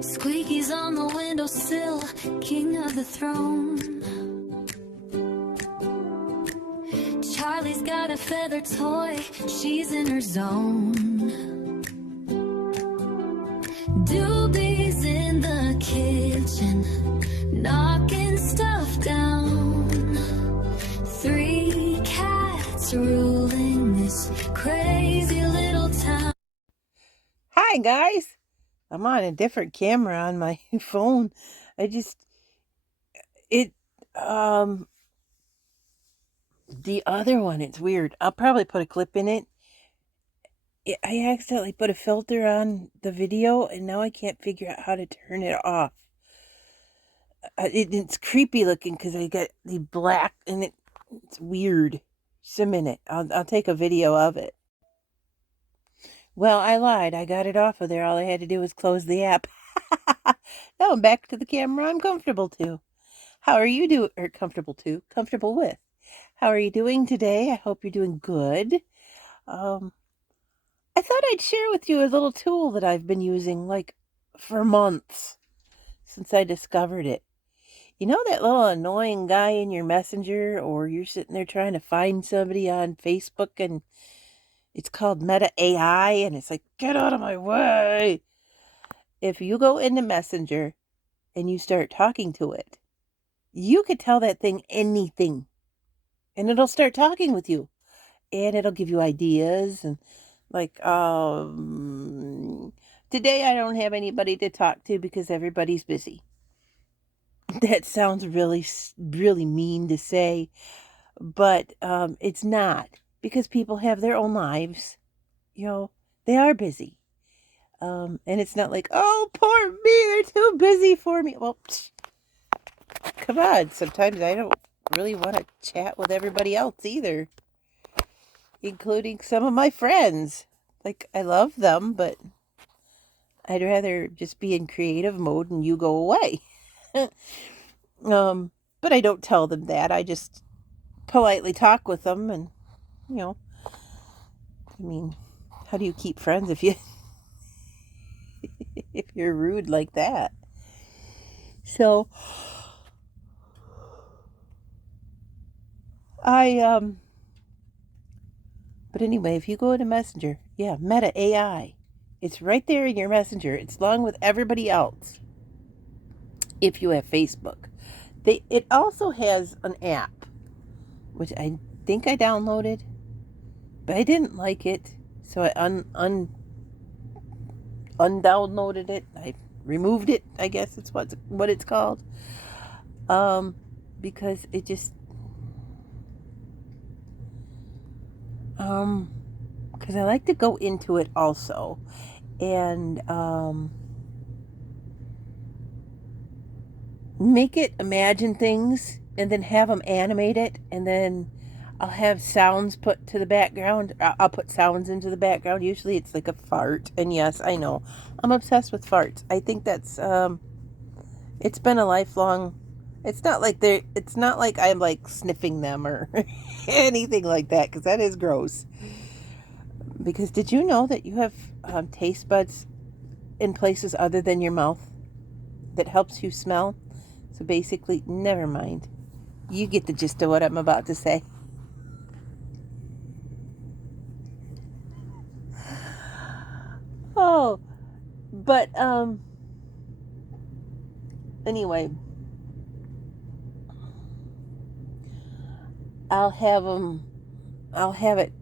Squeaky's on the windowsill, king of the throne. Charlie's got a feather toy, she's in her zone. Doobie's in the kitchen, knocking stuff down. 3 cats ruling this crazy little town. Hi guys, I'm on a different camera on my phone. The other one, it's weird. I'll probably put a clip in it. I accidentally put a filter on the video and now I can't figure out how to turn it off. It's creepy looking because I got the black and it's weird. Just a minute. I'll take a video of it. Well, I lied. I got it off of there. All I had to do was close the app. Now I'm back to the camera I'm comfortable to. How are you doing? Or comfortable with. How are you doing today? I hope you're doing good. I thought I'd share with you a little tool that I've been using for months since I discovered it. You know that little annoying guy in your messenger, or you're sitting there trying to find somebody on Facebook and it's called Meta AI and it's like, get out of my way. If you go into Messenger and you start talking to it, you could tell that thing anything and it'll start talking with you and it'll give you ideas and today I don't have anybody to talk to because everybody's busy. That sounds really, really mean to say, but it's not, because people have their own lives. They are busy. And it's not like, oh, poor me, they're too busy for me. Well, come on. Sometimes I don't really want to chat with everybody else either, including some of my friends. I love them, but I'd rather just be in creative mode and you go away. But I don't tell them that. I just politely talk with them and, how do you keep friends if you're rude like that? So but anyway, if you go into Messenger, Meta AI, it's right there in your Messenger. It's along with everybody else. If you have Facebook, it also has an app, which I think I downloaded, but I didn't like it, so I undownloaded it. I removed it. I guess it's what it's called. Because it just because I like to go into it also and make it imagine things and then have them animate it, and then I'll have sounds put to the background. I'll put sounds into the background. Usually it's like a fart, and yes, I know I'm obsessed with farts. I think that's it's been a lifelong. It's not like I'm like sniffing them or anything like that, because that is gross. Because did you know that you have taste buds in places other than your mouth that helps you smell? So basically, never mind. You get the gist of what I'm about to say. Oh, but anyway, I'll have it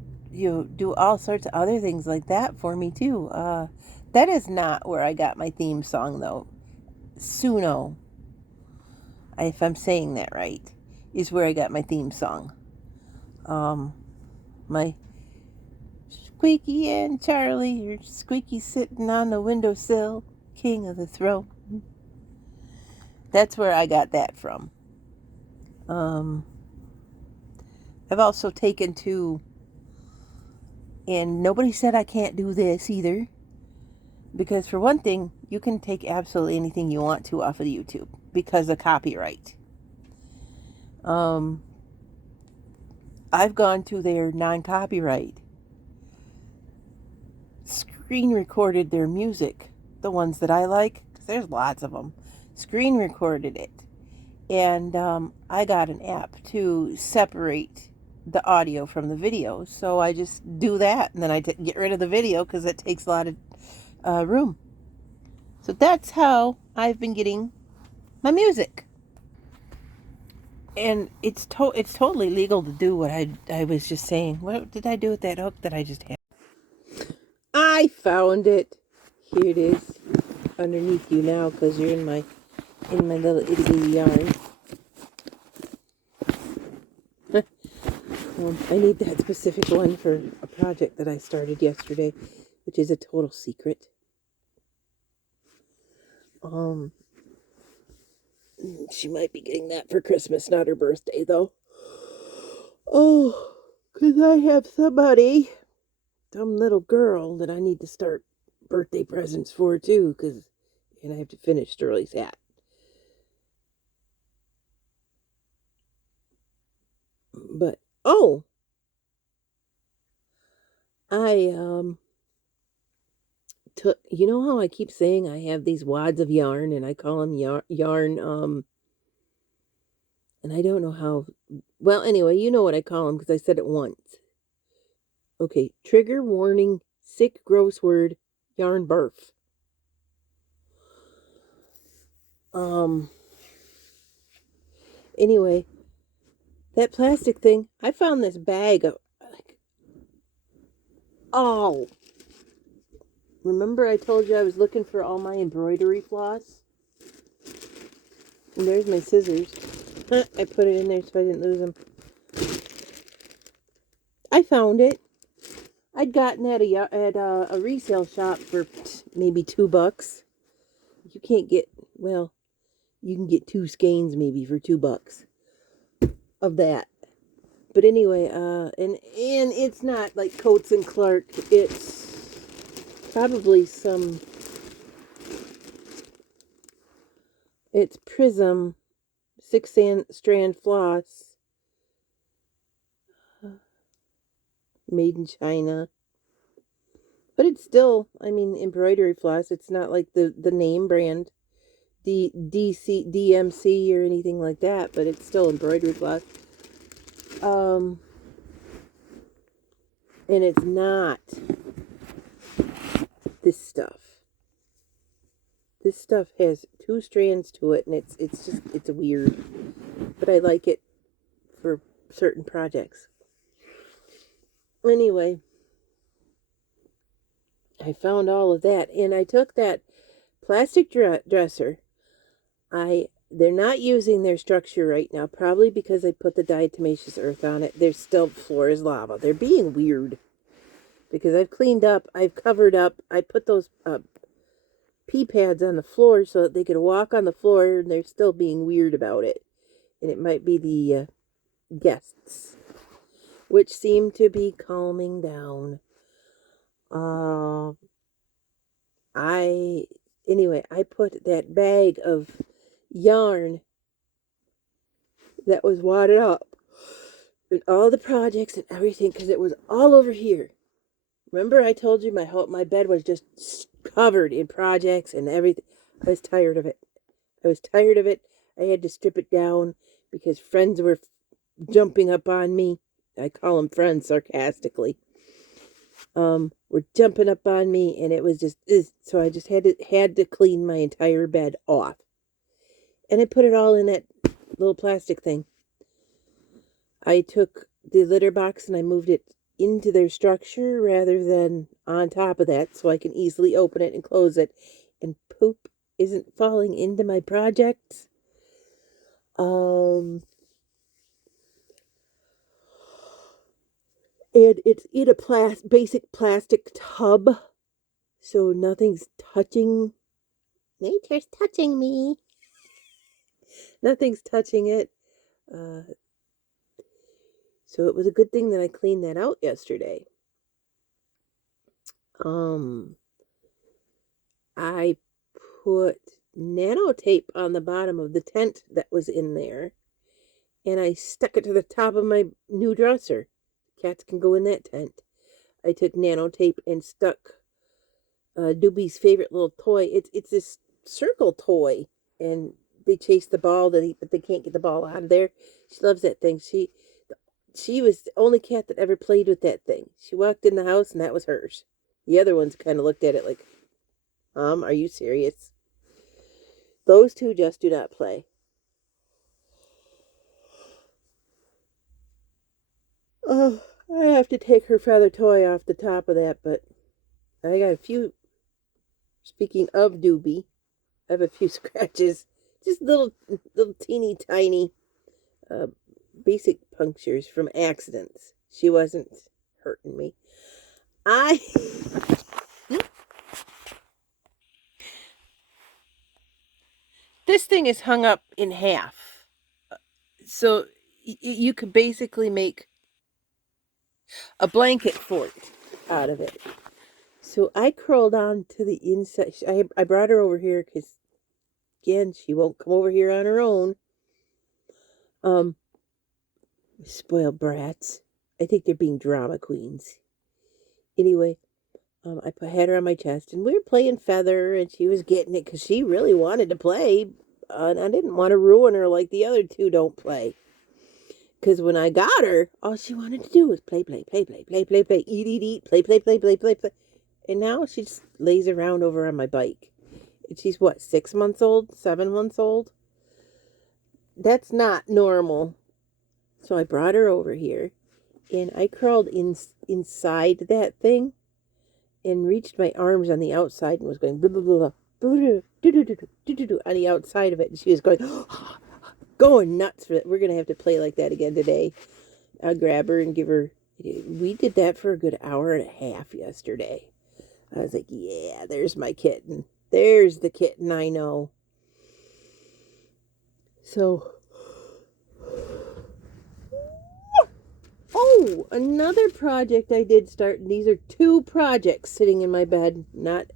do all sorts of other things like that for me too. That is not where I got my theme song though. Suno, if I'm saying that right, is where I got my theme song. My Squeaky and Charlie, or Squeaky sitting on the windowsill, king of the throne. That's where I got that from. I've also taken to, and nobody said I can't do this either, because for one thing, you can take absolutely anything you want to off of YouTube because of copyright. I've gone to their non-copyright, screen recorded their music, the ones that I like, because There's lots of them. Screen recorded it. And I got an app to separate the audio from the video. So I just do that, and then I get rid of the video because it takes a lot of room. So that's how I've been getting my music. And it's totally legal to do what I was just saying. What did I do with that hook that I just had? I found it. Here it is, underneath you now, because you're in my little itty bitty yarn. I need that specific one for a project that I started yesterday, which is a total secret. She might be getting that for Christmas, not her birthday, though. Oh, 'cause I have somebody, some little girl that I need to start birthday presents for, too, and I have to finish Sterling's hat. But, oh, I, you know how I keep saying I have these wads of yarn, and I call them yarn, and I don't know how, well, anyway, you know what I call them, because I said it once. Okay, trigger warning, sick, gross word, yarn barf. Anyway, that plastic thing, I found this bag of, oh, remember I told you I was looking for all my embroidery floss? And there's my scissors. I put it in there so I didn't lose them. I found it. I'd gotten at a resale shop for maybe $2. You can't get, well, you can get 2 skeins maybe for $2 of that. But anyway, and it's not like Coates and Clark. It's probably it's Prism 6-strand floss, made in China. But it's still, I mean, embroidery floss. It's not like the name brand, DMC or anything like that, but it's still embroidery floss. And it's not this stuff. This stuff has 2 strands to it, and it's weird. But I like it for certain projects. Anyway, I found all of that, and I took that plastic dresser. They're not using their structure right now, probably because I put the diatomaceous earth on it. They're still floor is lava. They're being weird because I've cleaned up, I've covered up, I put those pee pads on the floor so that they could walk on the floor, and they're still being weird about it. And it might be the guests, which seem to be calming down. Anyway, I put that bag of yarn that was wadded up and all the projects and everything, because it was all over here. Remember I told you my bed was just covered in projects and everything. I was tired of it. I had to strip it down because friends were jumping up on me. I call them friends sarcastically. Were jumping up on me, and it was just so I just had to clean my entire bed off. And I put it all in that little plastic thing. I took the litter box and I moved it into their structure rather than on top of that, so I can easily open it and close it, and poop isn't falling into my projects. And it's in a basic plastic tub, so nothing's touching. Nature's touching me. Nothing's touching it. So it was a good thing that I cleaned that out yesterday. I put nano tape on the bottom of the tent that was in there, and I stuck it to the top of my new dresser. Cats can go in that tent. I took nano tape and stuck Doobie's favorite little toy. It's this circle toy, and they chase the ball, but they can't get the ball out of there. She loves that thing. She was the only cat that ever played with that thing. She walked in the house, and that was hers. The other ones kind of looked at it like, are you serious? Those two just do not play. Oh, I have to take her feather toy off the top of that, but I got a few. Speaking of Doobie, I have a few scratches, just little teeny tiny, basic punctures from accidents. She wasn't hurting me. This thing is hung up in half, so you could basically make a blanket fort out of it. So I crawled on to the inside. I brought her over here because, again, she won't come over here on her own. Spoiled brats. I think they're being drama queens. Anyway, had her on my chest, and we were playing feather, and she was getting it because she really wanted to play, and I didn't want to ruin her like the other two don't play. Because when I got her, all she wanted to do was play, play, play, play, play, play, play, eat, play, play, play, play, play, play. And now she just lays around over on my bike. And she's what, 6 months old? 7 months old? That's not normal. So I brought her over here, and I crawled inside that thing and reached my arms on the outside and was going blah, blah, blah, blah, on the outside of it. And she was going nuts for it. We're going to have to play like that again today. I'll grab her and give her. We did that for a good hour and a half yesterday. I was like, yeah, there's my kitten. There's the kitten I know. So, oh, another project I did start. And these are 2 projects sitting in my bed, not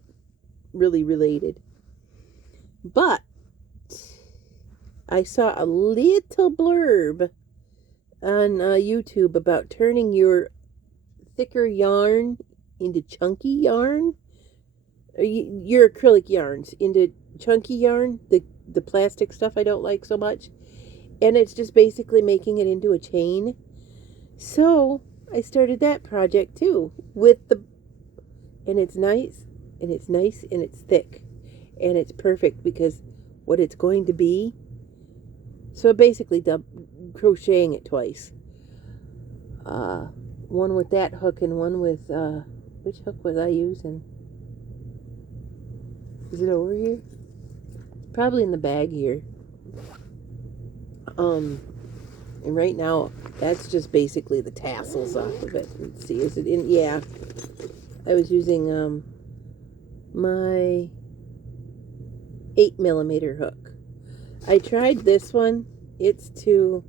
really related. But I saw a little blurb on YouTube about turning your thicker yarn into chunky yarn. Your acrylic yarns into chunky yarn, the plastic stuff I don't like so much. And it's just basically making it into a chain. So I started that project too and it's nice, and it's nice, and it's thick, and it's perfect because what it's going to be. So basically crocheting it twice. One with that hook and one with, which hook was I using? Is it over here? Probably in the bag here. And right now, that's just basically the tassels off of it. Let's see, is it in? Yeah. I was using, my 8mm hook. I tried this one. It's too,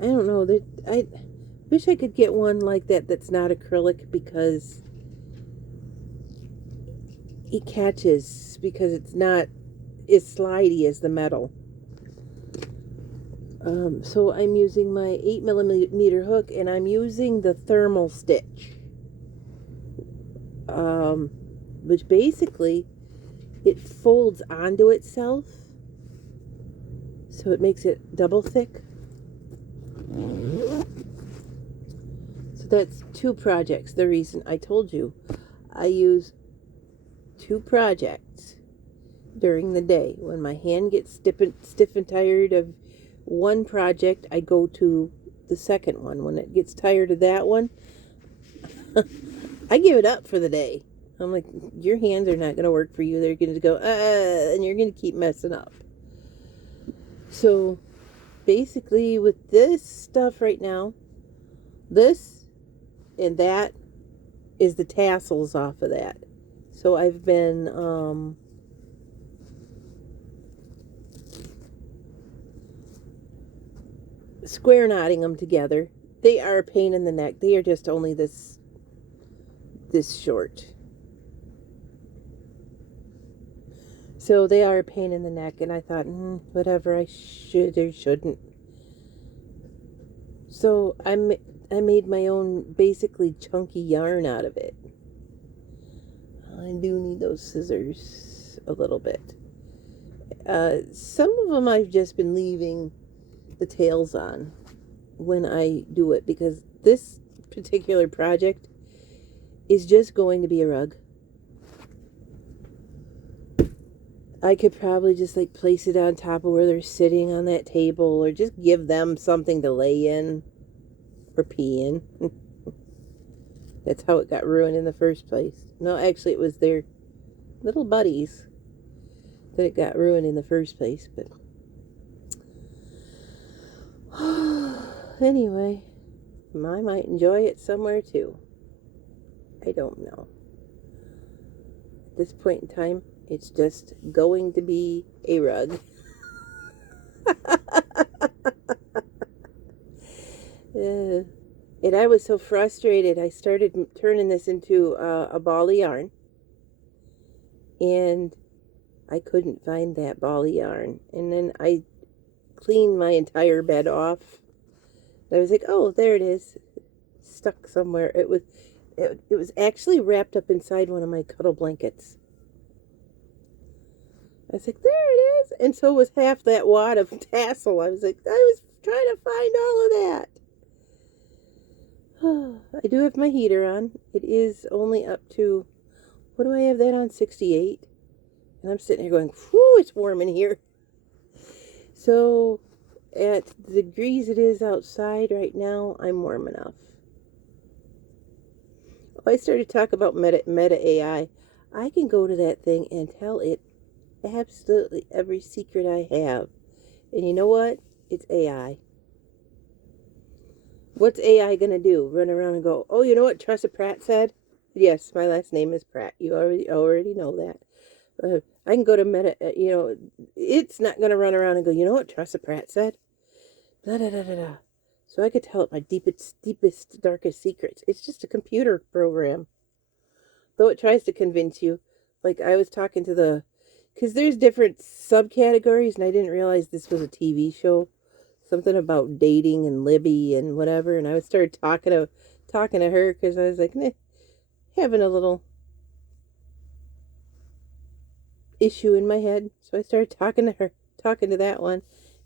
I don't know, I wish I could get one like that that's not acrylic, because it catches, because it's not as slidey as the metal. So I'm using my 8mm hook, and I'm using the thermal stitch, which basically it folds onto itself, so it makes it double thick. So that's 2 projects. The reason I told you I use 2 projects during the day. When my hand gets stiff and tired of one project, I go to the second one. When it gets tired of that one, I give it up for the day. I'm like, your hands are not going to work for you. They're going to go, and you're going to keep messing up. So basically with this stuff right now, this and that is the tassels off of that. So I've been square knotting them together. They are a pain in the neck. They are just only this short. So they are a pain in the neck, and I thought, whatever, I should or shouldn't. So I made my own basically chunky yarn out of it. I do need those scissors a little bit. Some of them I've just been leaving the tails on when I do it, because this particular project is just going to be a rug. I could probably just like place it on top of where they're sitting on that table, or just give them something to lay in or pee in. That's how it got ruined in the first place. No, actually, it was their little buddies that it got ruined in the first place. But anyway, I might enjoy it somewhere too. I don't know. At this point in time, it's just going to be a rug. And I was so frustrated, I started turning this into a ball of yarn. And I couldn't find that ball of yarn. And then I cleaned my entire bed off. I was like, oh, there it is. Stuck somewhere. It was actually wrapped up inside one of my cuddle blankets. I was like, there it is. And so was half that wad of tassel. I was like, I was trying to find all of that. I do have my heater on. It is only up to, what do I have that on? 68. And I'm sitting here going, whew, it's warm in here. So at the degrees it is outside right now, I'm warm enough. Oh, I started to talk about Meta AI. I can go to that thing and tell it absolutely every secret I have. And you know what? It's AI. What's AI going to do? Run around and go, oh, you know what Tressa Pratt said? Yes, my last name is Pratt. You already know that. I can go to Meta, it's not going to run around and go, you know what Tressa Pratt said? Da da da da da. So I could tell it my deepest, darkest secrets. It's just a computer program. Though it tries to convince you. Like I was talking to because there's different subcategories, and I didn't realize this was a TV show. Something about dating and Libby and whatever. And I started talking to her because I was like, having a little issue in my head. So I started talking to her, talking to that one.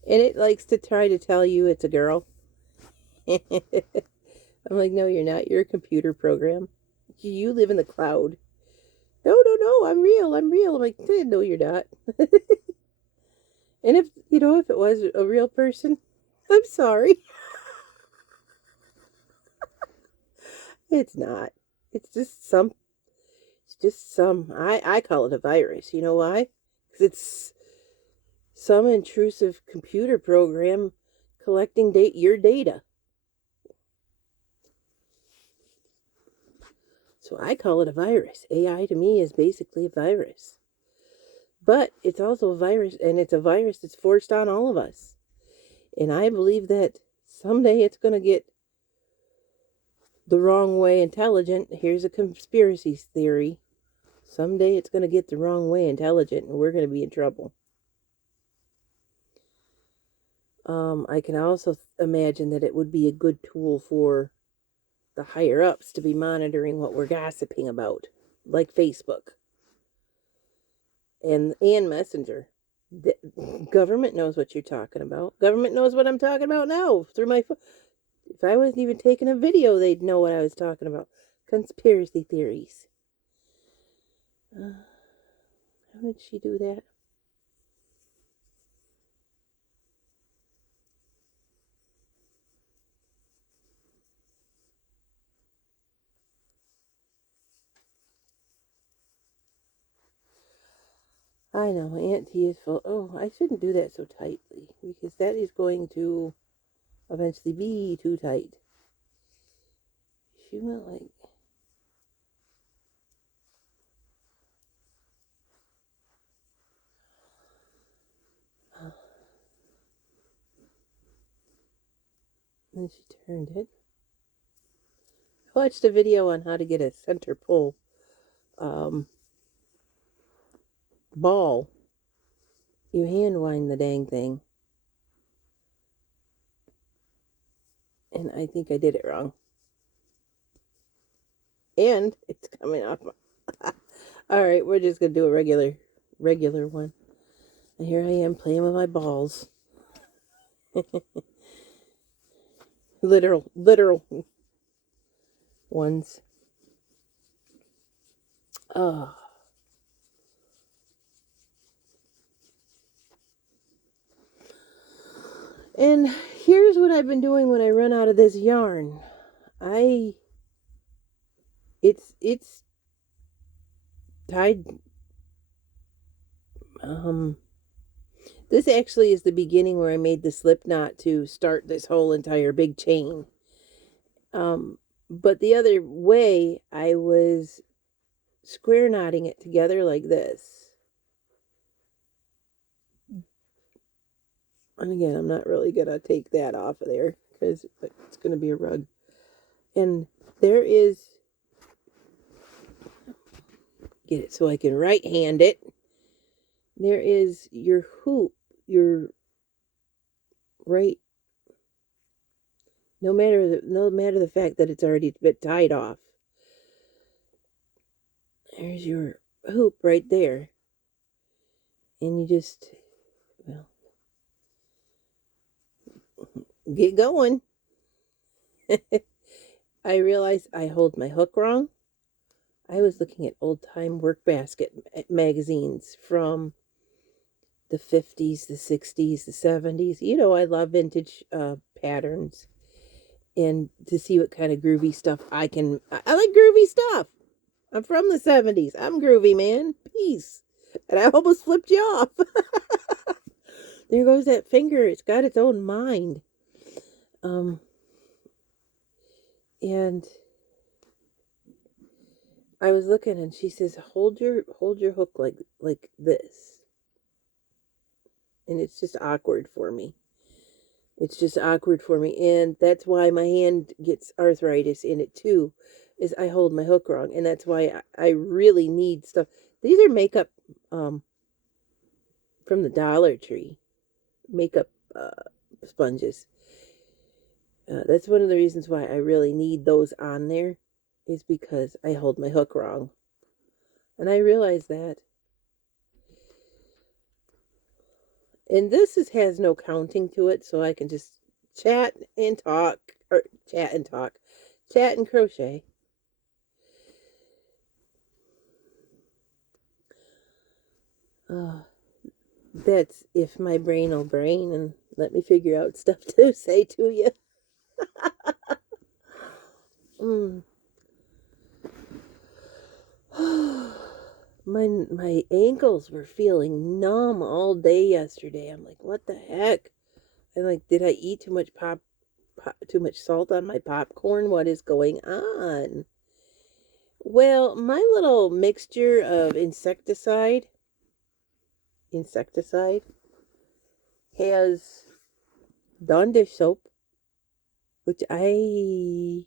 And it likes to try to tell you it's a girl. I'm like, no, you're not. You're a computer program. You live in the cloud. No, I'm real. I'm like, no, you're not. And if it was a real person, I'm sorry. It's not. It's just some, I call it a virus. You know why? Because it's some intrusive computer program collecting your data. So I call it a virus. AI to me is basically a virus. But it's also a virus, and it's a virus that's forced on all of us. And I believe that someday it's going to get the wrong way intelligent. Here's a conspiracy theory. Someday it's going to get the wrong way intelligent, and we're going to be in trouble. I can also imagine that it would be a good tool for the higher ups to be monitoring what we're gossiping about, like Facebook and Messenger. The government knows what you're talking about. Government knows what I'm talking about now through my phone. If I wasn't even taking a video, they'd know what I was talking about. Conspiracy theories. How did she do that? I know, Aunt T is full. Oh, I shouldn't do that so tightly, because that is going to eventually be too tight. She went like... Then she turned it. I watched a video on how to get a center pull ball. You hand wind the dang thing. And I think I did it wrong. And it's coming off. All right, we're just going to do a regular one. Here I am playing with my balls. Literal ones. Oh. And here's what I've been doing when I run out of this yarn. It's tied. This actually is the beginning where I made the slip knot to start this whole entire big chain. But the other way, I was square knotting it together like this. And again, I'm not really going to take that off of there because it's going to be a rug. And there is, get it so I can right hand it. There is your hoop, your right, no matter the fact that it's already a bit tied off. There's your hoop right there. And you just, well, get going. I realized I hold my hook wrong. I was looking at old time work basket magazines from the 50s, the 60s, the 70s. You know, I love vintage patterns. And to see what kind of groovy stuff I like groovy stuff. I'm from the 70s. I'm groovy, man. Peace. And I almost flipped you off. There goes that finger. It's got its own mind. And I was looking and she says, hold your hook like this. And it's just awkward for me. And that's why my hand gets arthritis in it too, is I hold my hook wrong. And that's why I really need stuff. These are makeup from the Dollar Tree. Makeup sponges. That's one of the reasons why I really need those on there, is because I hold my hook wrong. And I realize that. And this has no counting to it, so I can just chat and crochet. That's if my brain will brain and let me figure out stuff to say to you. My ankles were feeling numb all day yesterday. I'm like, what the heck? I'm like, did I eat too much too much salt on my popcorn? What is going on? Well, my little mixture of insecticide has Dawn dish soap, which I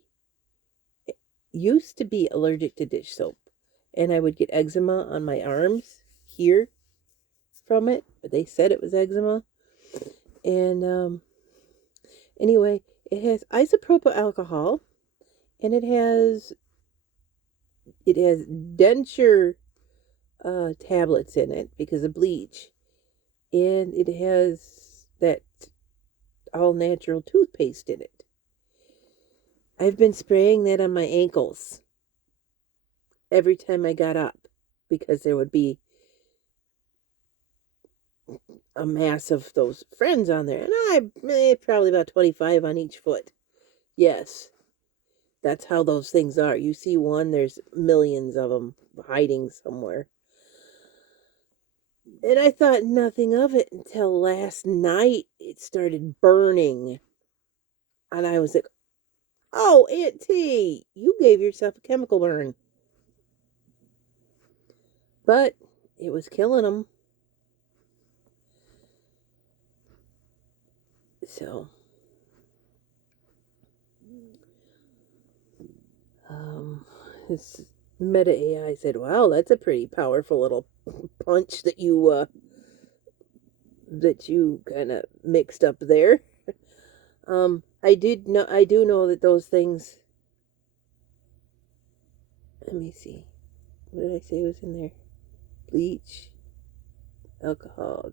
used to be allergic to dish soap, and I would get eczema on my arms here from it, but they said it was eczema. And anyway, it has isopropyl alcohol, and it has denture tablets in it because of bleach, and it has that all natural toothpaste in it. I've been spraying that on my ankles every time I got up, because there would be a mass of those friends on there, and I probably about 25 on each foot. Yes, that's how those things are. You see one, there's millions of them hiding somewhere. And I thought nothing of it until last night. It started burning. And I was like, oh, Aunt T, you gave yourself a chemical burn. But it was killing them. So, this Meta AI said, wow, that's a pretty powerful little punch that you kind of mixed up there. I do know that those things, let me see, what did I say was in there? Bleach, alcohol.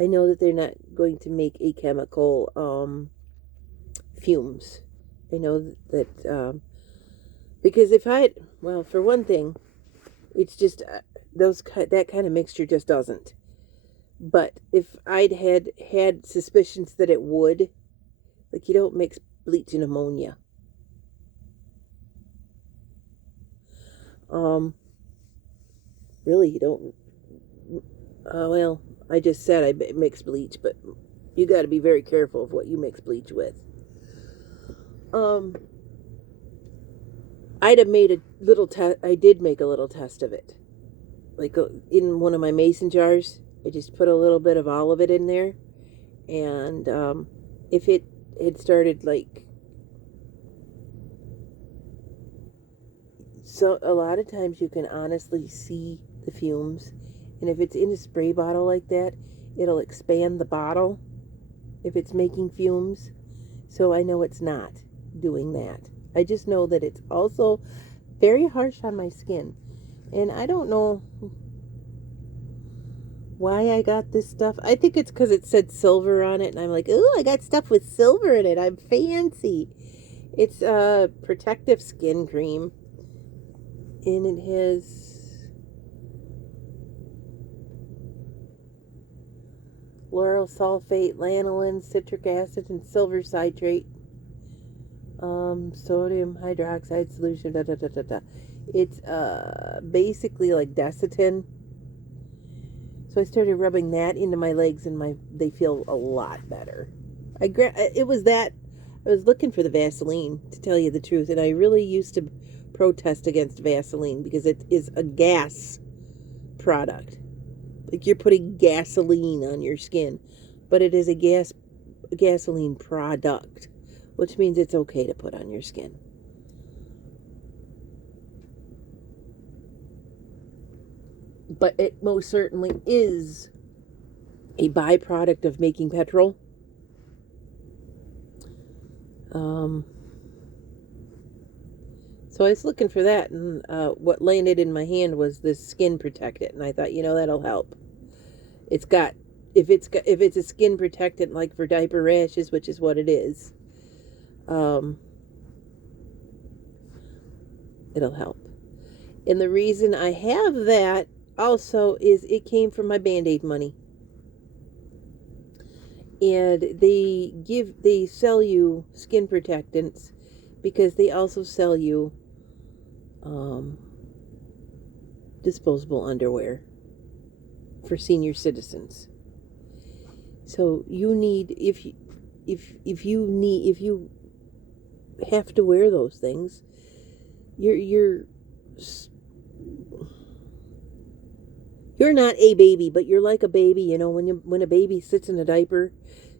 I know that they're not going to make a chemical fumes. I know that because if I, well, for one thing, it's just that kind of mixture just doesn't. But if I'd had suspicions that it would, like you don't mix bleach and ammonia. Really, you don't. Well, I just said I mix bleach, but you got to be very careful of what you mix bleach with. I'd have made a little test. I did make a little test of it, like in one of my mason jars. I just put a little bit of all of it in there, and if it had started like, so a lot of times you can honestly see the fumes, and if it's in a spray bottle like that, it'll expand the bottle if it's making fumes. So I know it's not doing that. I just know that it's also very harsh on my skin. And I don't know why I got this stuff. I think it's because it said silver on it, and I'm like, ooh, I got stuff with silver in it. I'm fancy. It's a protective skin cream, and it has lauryl sulfate, lanolin, citric acid, and silver citrate. Sodium hydroxide solution. Da, da, da, da, da. It's basically like Desitin. So I started rubbing that into my legs, and they feel a lot better. It was that I was looking for the Vaseline, to tell you the truth, and I really used to protest against Vaseline because it is a gas product. Like you're putting gasoline on your skin, but it is a gasoline product, which means it's okay to put on your skin. But it most certainly is a byproduct of making petrol. So I was looking for that, and what landed in my hand was this skin protectant, and I thought, that'll help. It's got if it's a skin protectant like for diaper rashes, which is what it is, it'll help. And the reason I have that also is it came from my Band-Aid money. And they sell you skin protectants because they also sell you disposable underwear for senior citizens. So you need, if you have to wear those things, you're not a baby, but you're like a baby. When a baby sits in a diaper,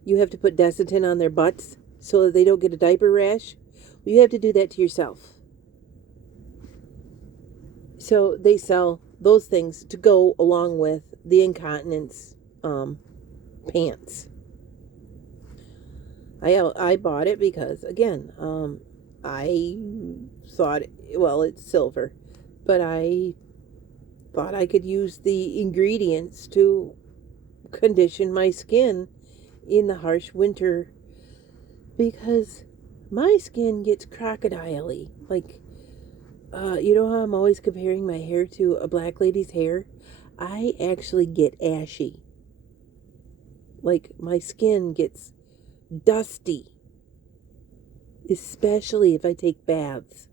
you have to put Desitin on their butts so that they don't get a diaper rash. Well, you have to do that to yourself. So they sell those things to go along with the incontinence pants. I bought it because, again, I thought, well, it's silver, but I thought I could use the ingredients to condition my skin in the harsh winter, because my skin gets crocodile-y. Like, you know how I'm always comparing my hair to a black lady's hair? I actually get ashy. Like, my skin gets dusty, especially if I take baths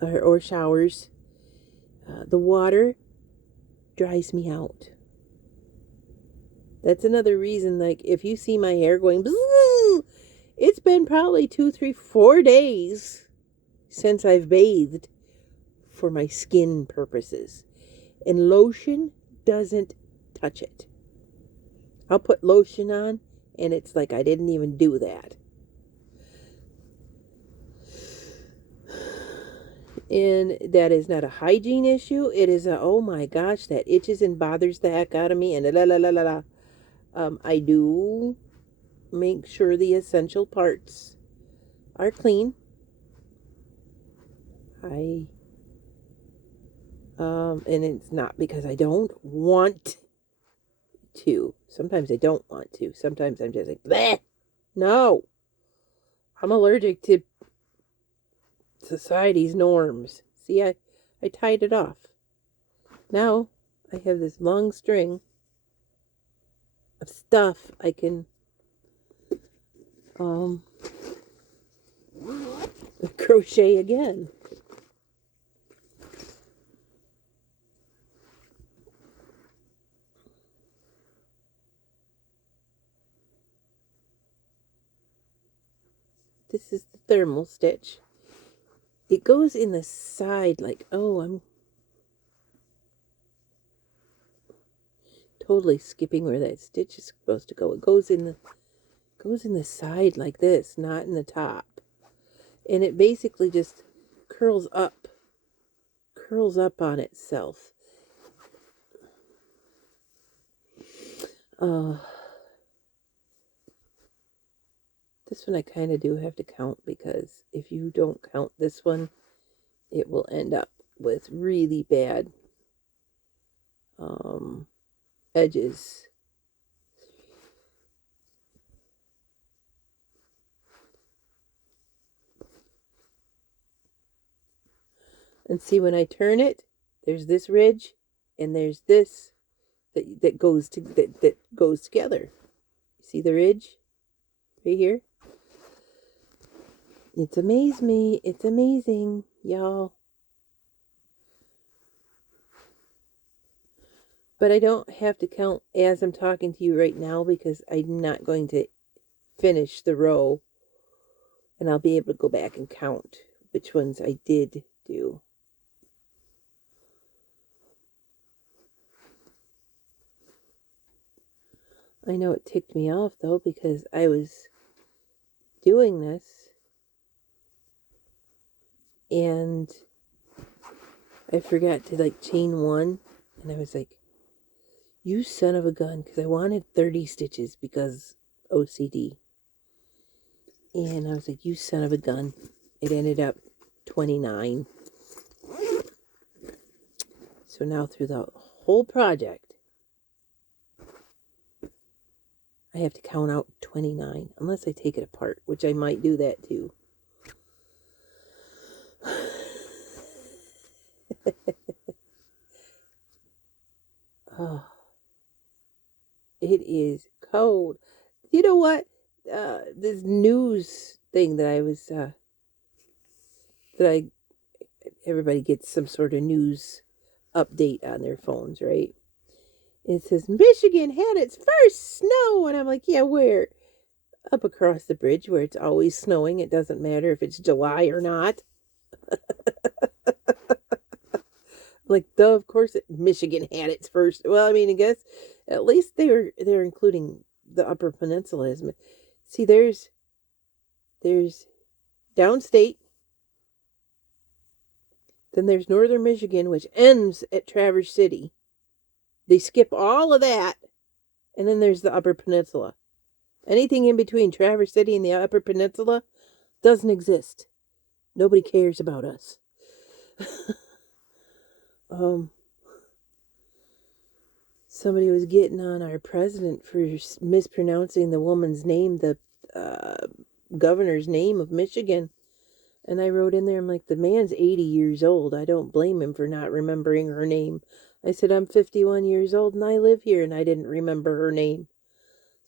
or showers. The water dries me out. That's another reason, like, if you see my hair going, it's been probably 2, 3, 4 days since I've bathed for my skin purposes. And lotion doesn't touch it. I'll put lotion on, and it's like I didn't even do that. And that is not a hygiene issue. It is oh my gosh, that itches and bothers the heck out of me. And I do make sure the essential parts are clean. And it's not because I don't want to. Sometimes I don't want to. Sometimes I'm just like, bleh, no. I'm allergic to society's norms. See, I tied it off. Now I have this long string of stuff I can crochet again. This is the thermal stitch. It goes in the side like, oh, I'm totally skipping where that stitch is supposed to go. It goes in the side like this, not in the top. And it basically just curls up on itself. This one I kind of do have to count, because if you don't count this one, it will end up with really bad edges. And see, when I turn it, there's this ridge and there's this that goes together. See the ridge right here? It's amazed me. It's amazing, y'all. But I don't have to count as I'm talking to you right now, because I'm not going to finish the row, and I'll be able to go back and count which ones I did do. I know it ticked me off though, because I was doing this and I forgot to like chain one, and I was like, you son of a gun, because I wanted 30 stitches because OCD. And I was like, you son of a gun. It ended up 29. So now through the whole project, I have to count out 29, unless I take it apart, which I might do that too. Oh, it is cold. You know what? This news thing that I was, everybody gets some sort of news update on their phones, right? It says Michigan had its first snow, and I'm like, yeah, where? Up across the bridge where it's always snowing. It doesn't matter if it's July or not. Like, duh, of course Michigan had its first. Well, I mean, I guess at least they're including the Upper Peninsula. See, there's downstate. Then there's northern Michigan, which ends at Traverse City. They skip all of that, and then there's the Upper Peninsula. Anything in between Traverse City and the Upper Peninsula doesn't exist. Nobody cares about us. Somebody was getting on our president for mispronouncing the woman's name, the governor's name of Michigan. And I wrote in there, I'm like, the man's 80 years old. I don't blame him for not remembering her name. I said, I'm 51 years old and I live here, and I didn't remember her name.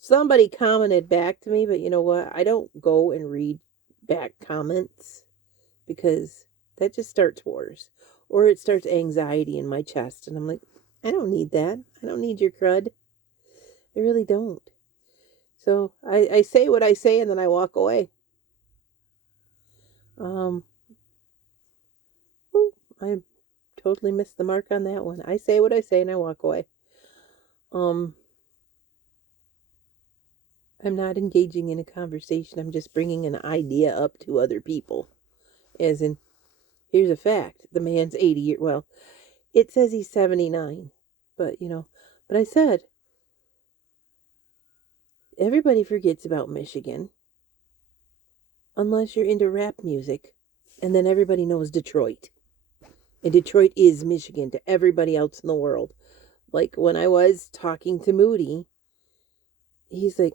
Somebody commented back to me, but you know what? I don't go and read back comments, because that just starts wars, or it starts anxiety in my chest. And I'm like, I don't need that. I don't need your crud. I really don't. So I say what I say, and then I walk away. I totally missed the mark on that one. I say what I say and I walk away. I'm not engaging in a conversation. I'm just bringing an idea up to other people. As in, here's a fact. The man's 80 years. Well, it says he's 79. But, but I said, everybody forgets about Michigan. Unless you're into rap music. And then everybody knows Detroit. And Detroit is Michigan to everybody else in the world. Like when I was talking to Moody, he's like,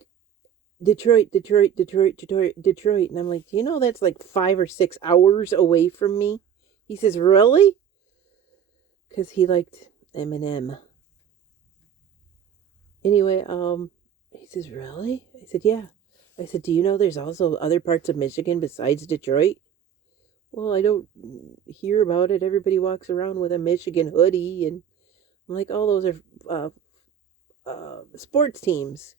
Detroit, Detroit, Detroit, Detroit, Detroit. And I'm like, do you know that's like 5 or 6 hours away from me? He says, really? Because he liked Eminem. Anyway, he says, really? I said, yeah. I said, do you know there's also other parts of Michigan besides Detroit? Well, I don't hear about it. Everybody walks around with a Michigan hoodie, and I'm like, oh, those are sports teams.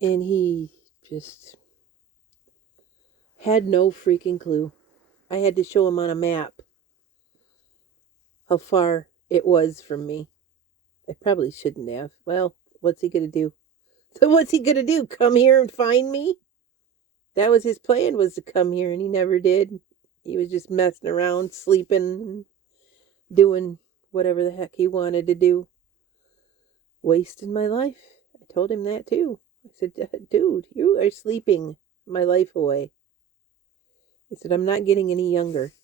And he just had no freaking clue. I had to show him on a map how far it was from me. I probably shouldn't have. Well, what's he going to do? So what's he going to do? Come here and find me? That was his plan, was to come here, and he never did. He was just messing around, sleeping, doing whatever the heck he wanted to do. Wasting my life. I told him that too. I said, dude, you are sleeping my life away. I said, I'm not getting any younger.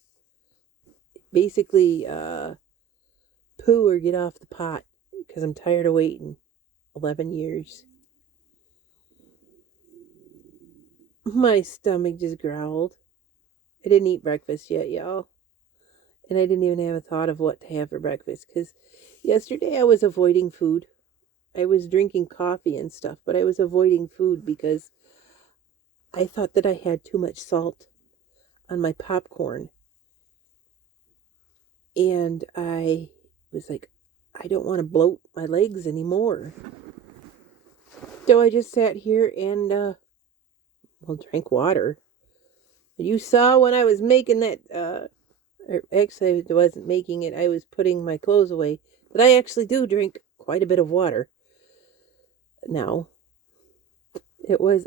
Basically, poo or get off the pot, because I'm tired of waiting 11 years. My stomach just growled. I didn't eat breakfast yet, y'all. And I didn't even have a thought of what to have for breakfast, because yesterday I was avoiding food. I was drinking coffee and stuff, but I was avoiding food because I thought that I had too much salt on my popcorn. And I was like, I don't want to bloat my legs anymore. So I just sat here and, drank water. You saw when I was making that, or actually I wasn't making it, I was putting my clothes away, that I actually do drink quite a bit of water. Now, it was,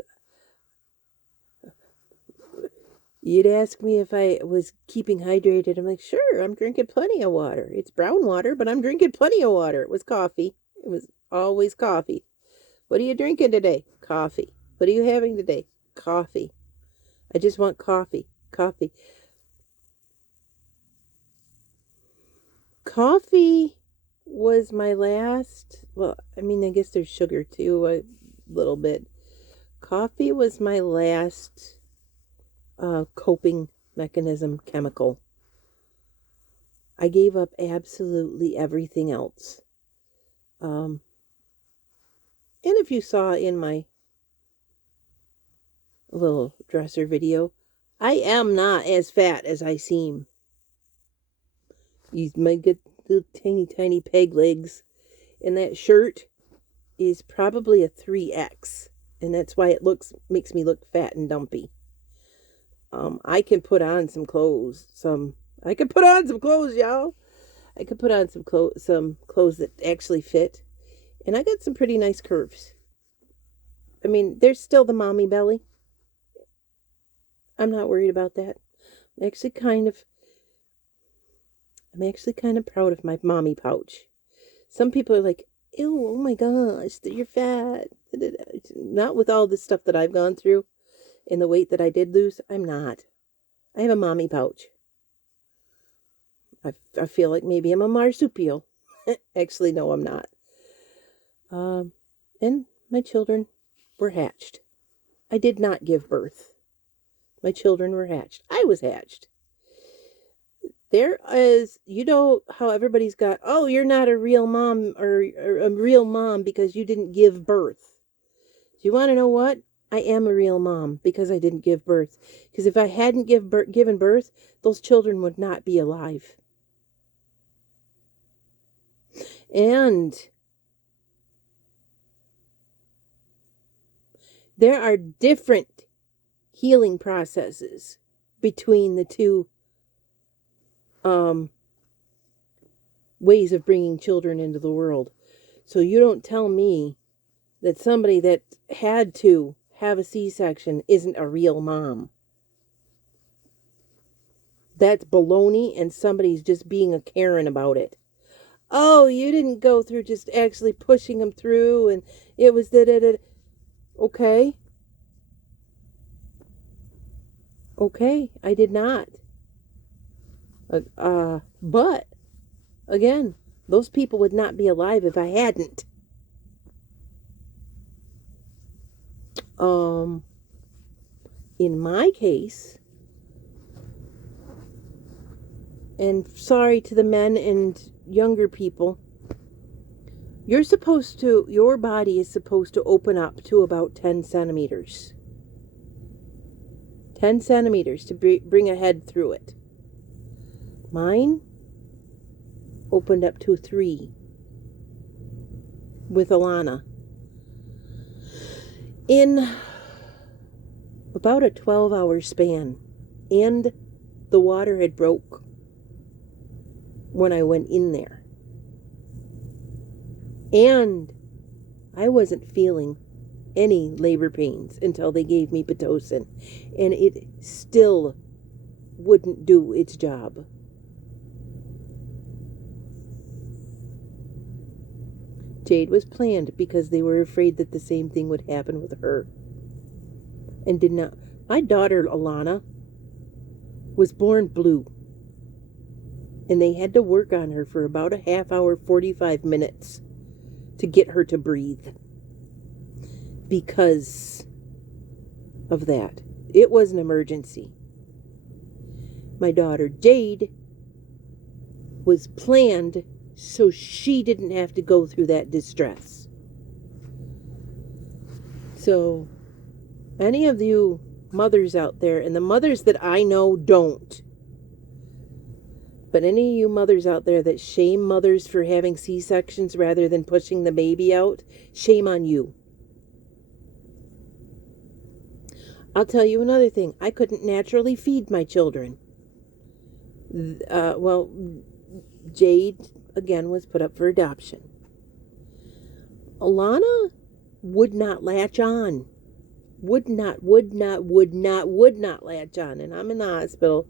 you'd ask me if I was keeping hydrated. I'm like, sure, I'm drinking plenty of water. It's brown water, but I'm drinking plenty of water. It was coffee. It was always coffee. What are you drinking today? Coffee. What are you having today? Coffee. I just want coffee. Coffee. Coffee was my last, well, I mean, I guess there's sugar too, a little bit. Coffee was my last coping mechanism chemical. I gave up absolutely everything else. And if you saw in my little dresser video, I am not as fat as I seem. You might get the teeny tiny peg legs. And that shirt is probably a 3X. And that's why it makes me look fat and dumpy. I can put on some clothes. I can put on some clothes, y'all. I could put on some clothes that actually fit. And I got some pretty nice curves. I mean, there's still the mommy belly. I'm not worried about that. I'm actually kind of proud of my mommy pouch. Some people are like, ew, oh my gosh, you're fat. Not with all the stuff that I've gone through and the weight that I did lose. I'm not. I have a mommy pouch. I feel like maybe I'm a marsupial. Actually, no, I'm not. And my children were hatched. I did not give birth. My children were hatched. I was hatched. There is, you know how everybody's got, oh, you're not a real mom or a real mom because you didn't give birth. Do you want to know what? I am a real mom because I didn't give birth. Because if I hadn't given birth, those children would not be alive. And there are different healing processes between the two ways of bringing children into the world. So you don't tell me that somebody that had to have a C-section isn't a real mom. That's baloney, and somebody's just being a Karen about it. Oh, you didn't go through just actually pushing them through, and it was da-da-da. Okay. Okay, I did not. But, again, Those people would not be alive if I hadn't. In my case, and sorry to the men and younger people, your body is supposed to open up to about 10 centimeters. 10 centimeters to bring a head through it. Mine opened up to 3 with Alana in about a 12-hour span, and the water had broke when I went in there, and I wasn't feeling any labor pains until they gave me Pitocin, and it still wouldn't do its job. Jade was planned because they were afraid that the same thing would happen with her, and did not. My daughter Alana was born blue, and they had to work on her for about a half hour, 45 minutes to get her to breathe because of that. It was an emergency. My daughter Jade was planned so she didn't have to go through that distress. So, any of you mothers out there, and the mothers that I know don't, but any of you mothers out there that shame mothers for having C-sections rather than pushing the baby out, shame on you. I'll tell you another thing. I couldn't naturally feed my children. Jade, again, was put up for adoption. Alana would not latch on. Would not latch on. And I'm in the hospital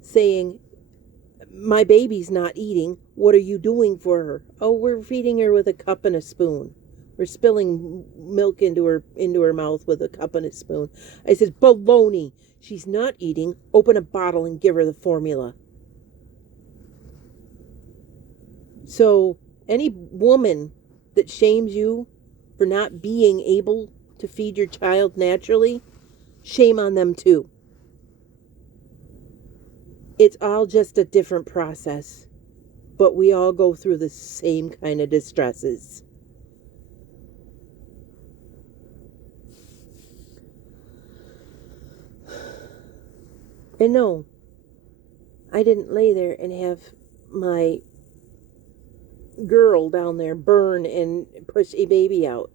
saying, my baby's not eating. What are you doing for her? Oh, we're feeding her with a cup and a spoon. We're spilling milk into her mouth with a cup and a spoon. I said, baloney. She's not eating. Open a bottle and give her the formula. So, any woman that shames you for not being able to feed your child naturally, shame on them too. It's all just a different process, but we all go through the same kind of distresses. And no, I didn't lay there and have my girl down there burn and push a baby out.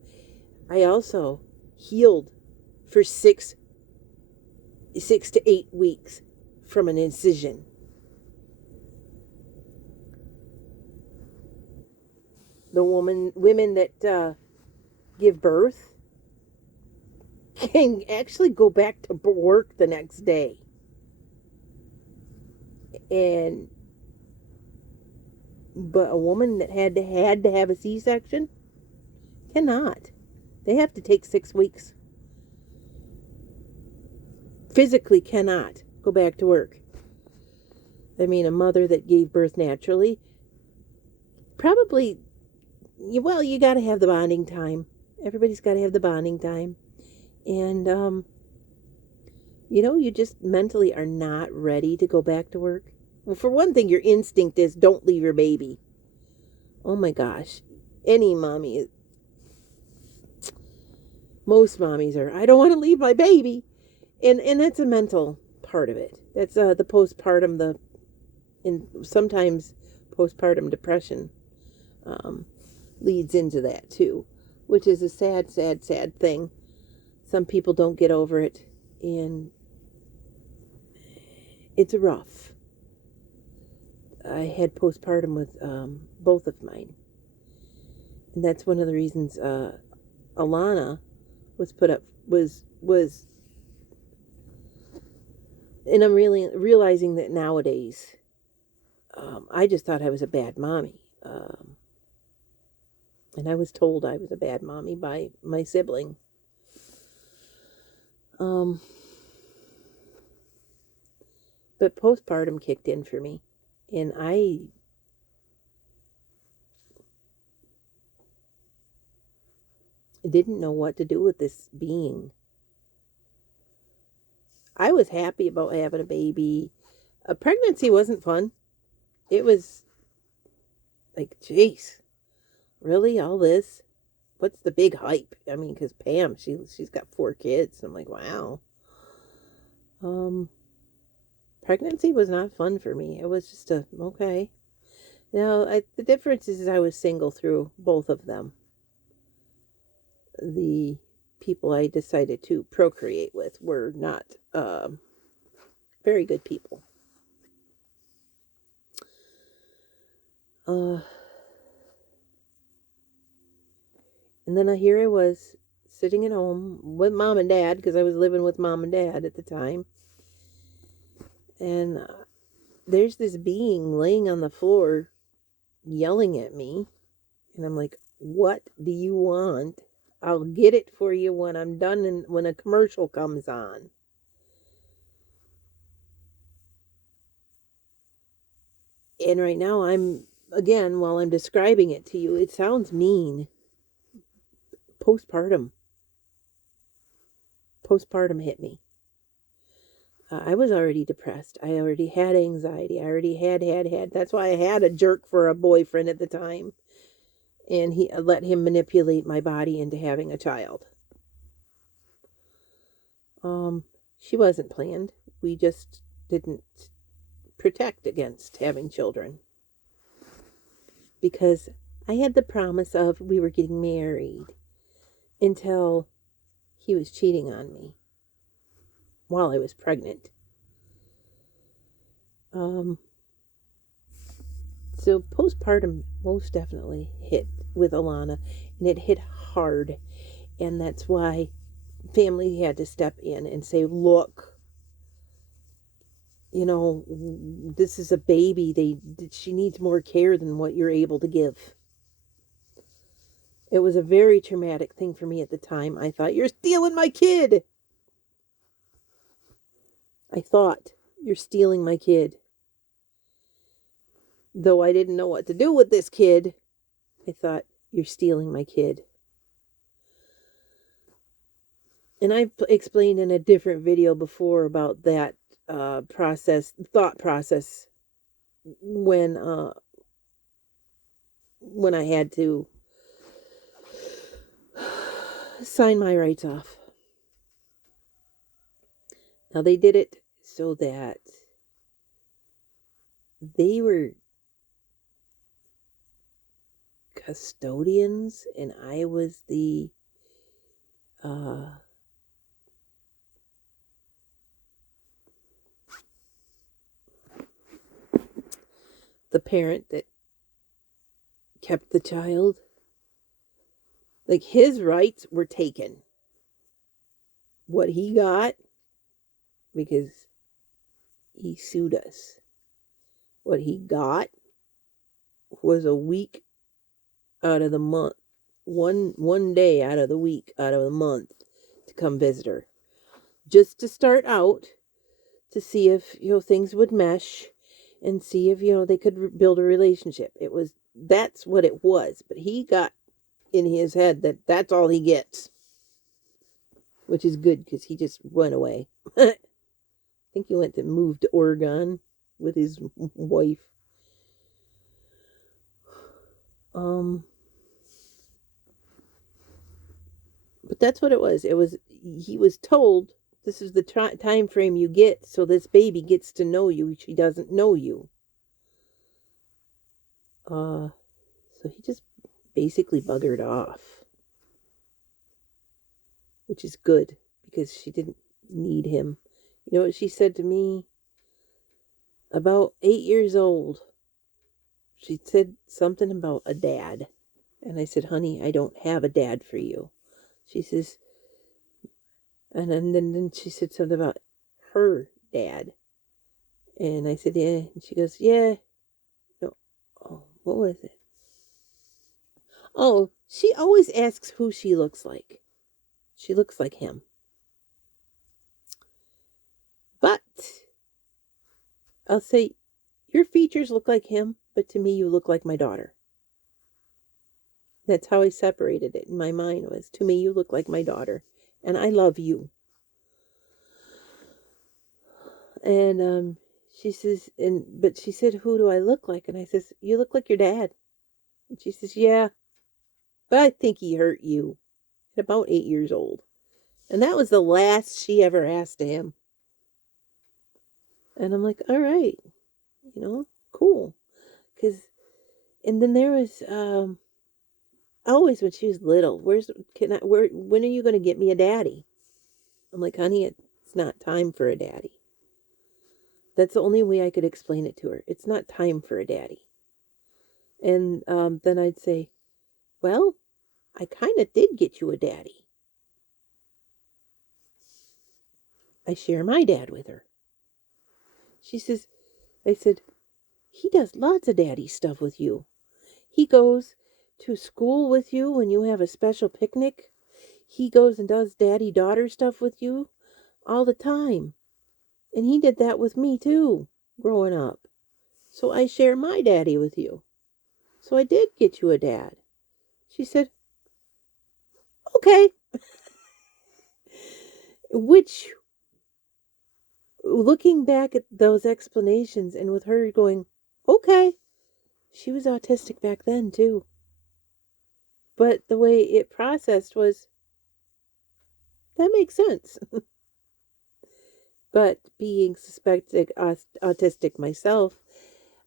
I also healed for 6 to 8 weeks from an incision. The women that give birth can actually go back to work the next day. But a woman that had to have a C-section cannot. They have to take 6 weeks. Physically cannot go back to work. I mean, a mother that gave birth naturally, probably, well, you got to have the bonding time. Everybody's got to have the bonding time. And, you just mentally are not ready to go back to work. Well, for one thing, your instinct is don't leave your baby. Oh my gosh. Any mommy, most mommies are, I don't want to leave my baby. And that's a mental part of it. That's the postpartum, and sometimes postpartum depression leads into that too, which is a sad, sad, sad thing. Some people don't get over it, and it's rough. I had postpartum with both of mine, and that's one of the reasons Alana was put up was. And I'm really realizing that nowadays, I just thought I was a bad mommy. And I was told I was a bad mommy by my sibling. But postpartum kicked in for me. And I didn't know what to do with this being. I was happy about having a baby. A pregnancy wasn't fun. It was like, jeez, really, all this? What's the big hype? I mean, because Pam, she's got 4 kids. I'm like, wow. Um, Pregnancy was not fun for me. It was just okay. Now, the difference is I was single through both of them. The people I decided to procreate with were not very good people. Uh, and then here I was sitting at home with mom and dad because I was living with mom and dad at the time. And there's this being laying on the floor yelling at me. And I'm like, what do you want? I'll get it for you when I'm done and when a commercial comes on. And right now, while I'm describing it to you, it sounds mean. Postpartum. Postpartum hit me. I was already depressed. I already had anxiety. I already had. That's why I had a jerk for a boyfriend at the time. And he let him manipulate my body into having a child. She wasn't planned. We just didn't protect against having children. Because I had the promise of we were getting married until he was cheating on me while I was pregnant. So postpartum most definitely hit with Alana, and it hit hard. And that's why family had to step in and say, look, this is a baby. She needs more care than what you're able to give. It was a very traumatic thing for me at the time. I thought, you're stealing my kid. I thought, you're stealing my kid. Though I didn't know what to do with this kid, I thought, you're stealing my kid. And I've explained in a different video before about that thought process, when I had to sign my rights off. Now, they did it so that they were custodians and I was the parent that kept the child. Like, his rights were taken. What he got, because he sued us, what he got was a week out of the month, one day out of the week, out of the month, to come visit her, just to start out, to see if things would mesh, and see if they could build a relationship. That's what it was. But he got in his head that that's all he gets, which is good because he just went away. I think he went to move to Oregon with his wife. But that's what it was. He was told, this is the time frame you get, so this baby gets to know you. She doesn't know you. So he just basically buggered off, which is good because she didn't need him. You know what she said to me? About 8 years old, she said something about a dad. And I said, honey, I don't have a dad for you. She says, and then she said something about her dad. And I said, yeah. And she goes, yeah. No. Oh, what was it? Oh, she always asks who she looks like. She looks like him. But I'll say, your features look like him, but to me, you look like my daughter. That's how I separated it in my mind was, to me, you look like my daughter, and I love you. And she says, but she said, who do I look like? And I says, you look like your dad. And she says, yeah, but I think he hurt you at about 8 years old. And that was the last she ever asked him. And I'm like, all right, cool. And then there was, always when she was little, when are you going to get me a daddy? I'm like, honey, it's not time for a daddy. That's the only way I could explain it to her. It's not time for a daddy. And then I'd say, well, I kind of did get you a daddy. I share my dad with her. I said, he does lots of daddy stuff with you. He goes to school with you when you have a special picnic. He goes and does daddy-daughter stuff with you all the time. And he did that with me too, growing up. So I share my daddy with you. So I did get you a dad. She said, okay. Which, looking back at those explanations and with her going, okay, she was autistic back then too. But the way it processed was, that makes sense. But being suspected autistic myself,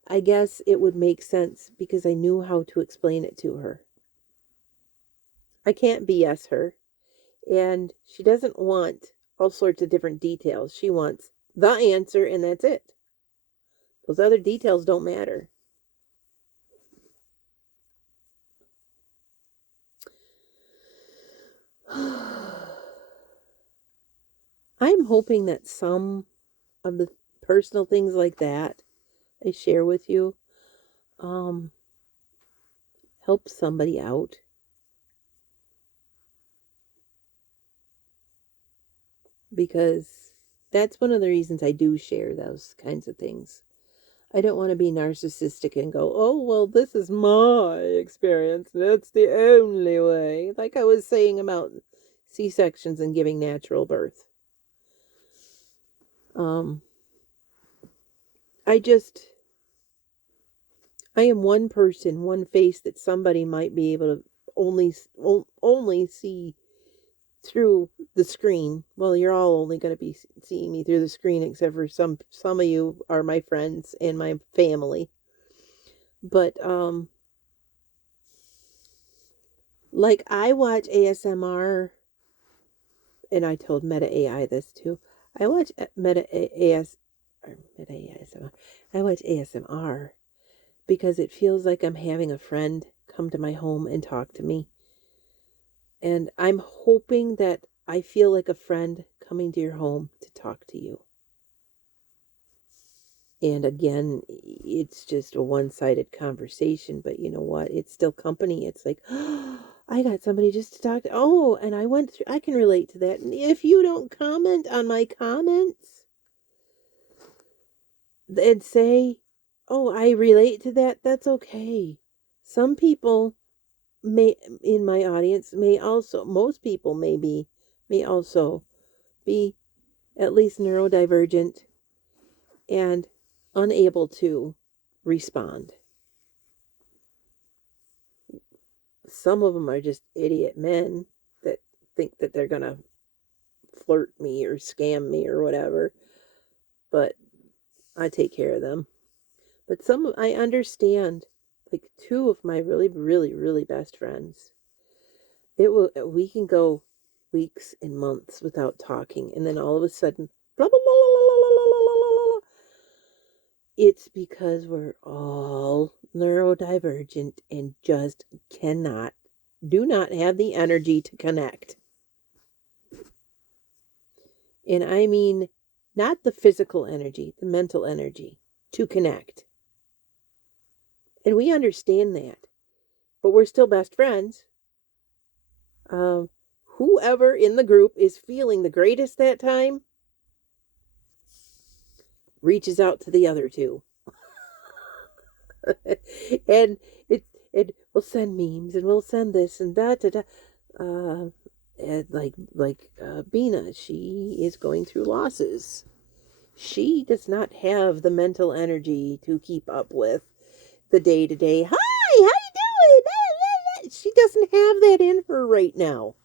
I guess it would make sense because I knew how to explain it to her. I can't BS her. And she doesn't want all sorts of different details. She wants the answer, and that's it. Those other details don't matter. I'm hoping that some of the personal things like that I share with you help somebody out. Because that's one of the reasons I do share those kinds of things. I don't want to be narcissistic and go, oh, well, this is my experience. That's the only way. Like I was saying about C-sections and giving natural birth. I am one person, one face that somebody might be able to only see through the screen. Well, you're all only going to be seeing me through the screen, except for some of you are my friends and my family. But like I watch ASMR, and I told Meta AI this too. I watch Meta ASMR. I watch ASMR because it feels like I'm having a friend come to my home and talk to me. And I'm hoping that I feel like a friend coming to your home to talk to you. And again, it's just a one-sided conversation, but you know what? It's still company. It's like, oh, I got somebody just to talk to. Oh, and I can relate to that. And if you don't comment on my comments and say, oh, I relate to that, that's okay. Some people in my audience most people may also be at least neurodivergent and unable to respond. Some of them are just idiot men that think that they're going to flirt me or scam me or whatever. But I take care of them. But I understand, like two of my really, really, really best friends. We can go weeks and months without talking, and then all of a sudden, blah blah blah blah blah blah blah blah blah. It's because we're all neurodivergent and just do not have the energy to connect. And I mean, not the physical energy, the mental energy to connect. And we understand that. But we're still best friends. Whoever in the group is feeling the greatest that time reaches out to the other two. And and we'll send memes and we'll send this and that. Da, da. And like Bina, she is going through losses. She does not have the mental energy to keep up with the day to day. Hi, how you doing? She doesn't have that in her right now.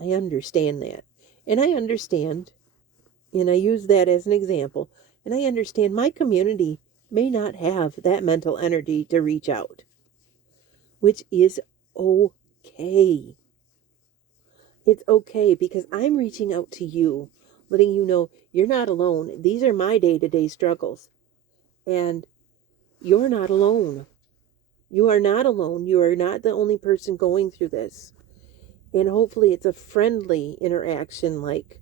I understand that. And I understand, and I use that as an example, and I understand my community may not have that mental energy to reach out, which is okay. It's okay because I'm reaching out to you, letting you know you're not alone. These are my day-to-day struggles. And you're not alone. You are not alone. You are not the only person going through this. And hopefully it's a friendly interaction, like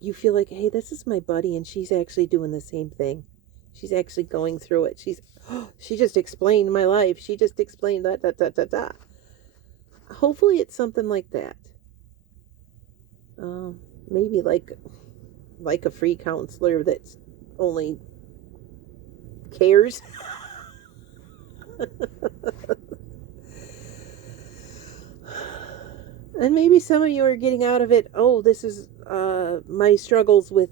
you feel like, hey, this is my buddy and she's actually doing the same thing. She's actually going through it. She just explained my life. She just explained that. Hopefully it's something like that. Maybe like a free counselor that's only cares. And maybe some of you are getting out of it, oh, this is my struggles with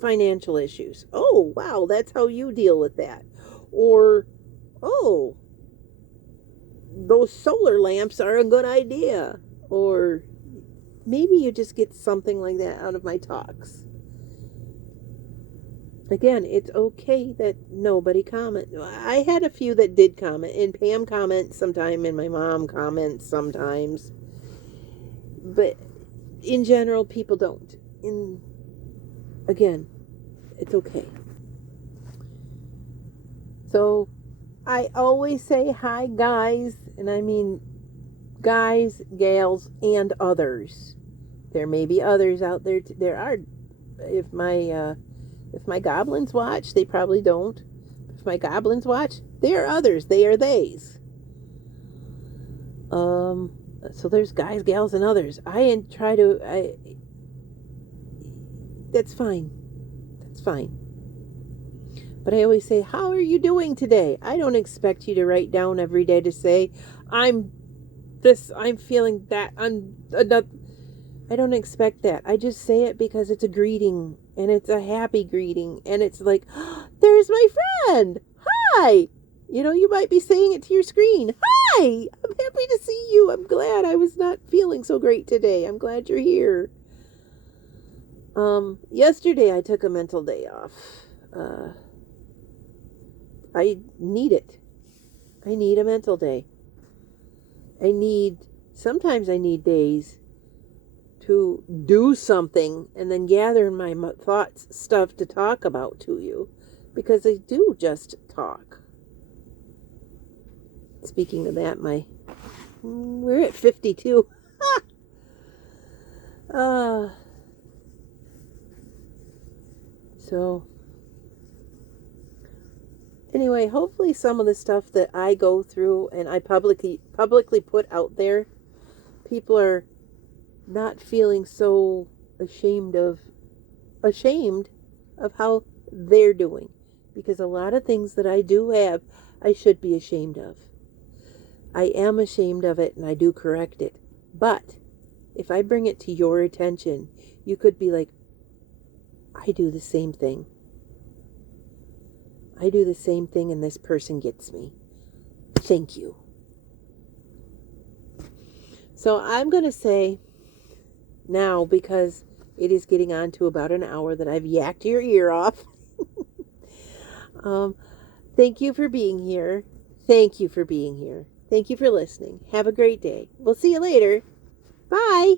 financial issues. Oh, wow, that's how you deal with that. Or, oh, those solar lamps are a good idea. Or maybe you just get something like that out of my talks. Again, it's okay that nobody comments. I had a few that did comment, and Pam comments sometime, and my mom comments sometimes. But in general, people don't. And again, it's okay. So I always say hi, guys, and I mean guys, gals, and others. There may be others out there. There are. If my goblins watch, they probably don't. If my goblins watch, they are others. They are theys. So there's guys, gals, and others. That's fine. That's fine. But I always say, how are you doing today? I don't expect you to write down every day to say, I'm feeling that, I don't expect that. I just say it because it's a greeting, and it's a happy greeting, and it's like, oh, there's my friend. Hi. You might be saying it to your screen. Hi, I'm happy to see you. I'm glad I was not feeling so great today. I'm glad you're here. Yesterday I took a mental day off. I need it. I need a mental day. Sometimes I need days to do something and then gather my thoughts, stuff to talk about to you, because I do just talk. Speaking of that, we're at 52. So anyway, hopefully some of the stuff that I go through and I publicly put out there, people are not feeling so ashamed of how they're doing, because a lot of things that I do have, I should be ashamed of. I am ashamed of it, and I do correct it. But if I bring it to your attention, you could be like, I do the same thing. I do the same thing, and this person gets me. Thank you. So I'm going to say now, because it is getting on to about an hour that I've yacked your ear off. Thank you for being here. Thank you for being here. Thank you for listening. Have a great day. We'll see you later. Bye.